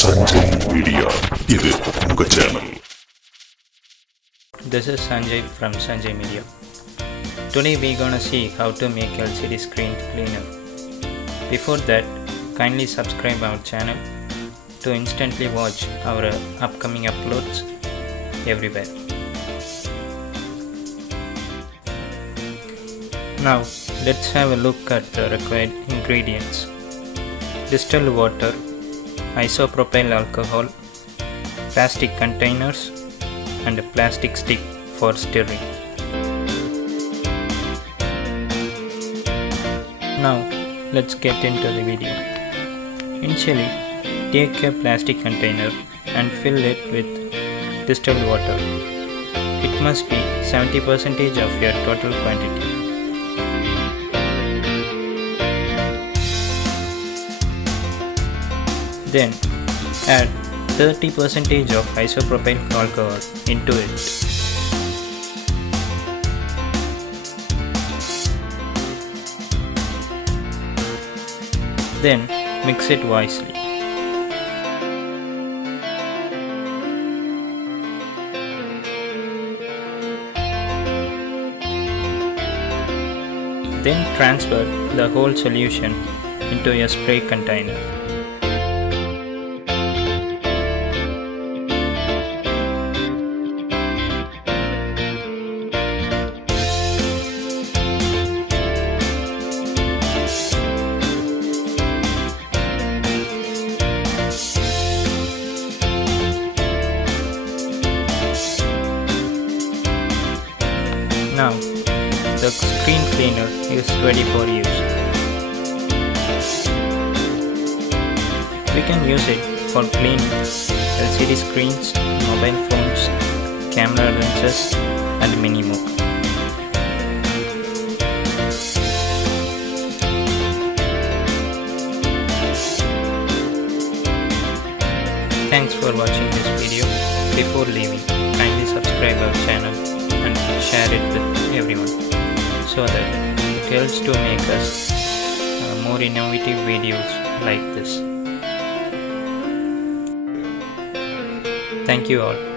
Sanjay Media. இது உங்க channel. This is Sanjay from Sanjay Media. Today we gonna see how to make LCD screen cleaner. Before that, kindly subscribe our channel to instantly watch our upcoming uploads everywhere. Now let's have a look at the required ingredients. Distilled water, isopropyl alcohol, plastic containers and a plastic stick for stirring. Now let's get into the video. Initially, take a plastic container and fill it with distilled water. It must be 70% of your total quantity. Then add 30% of isopropyl alcohol into it. Then mix it wisely. Then transfer the whole solution into a spray container. Now, the screen cleaner is ready for use. We can use it for cleaning LCD screens, mobile phones, camera lenses and many more. Thanks for watching this video. Before leaving, kindly subscribe our channel and share it with everyone so that it helps to make us more innovative videos like this. Thank you all.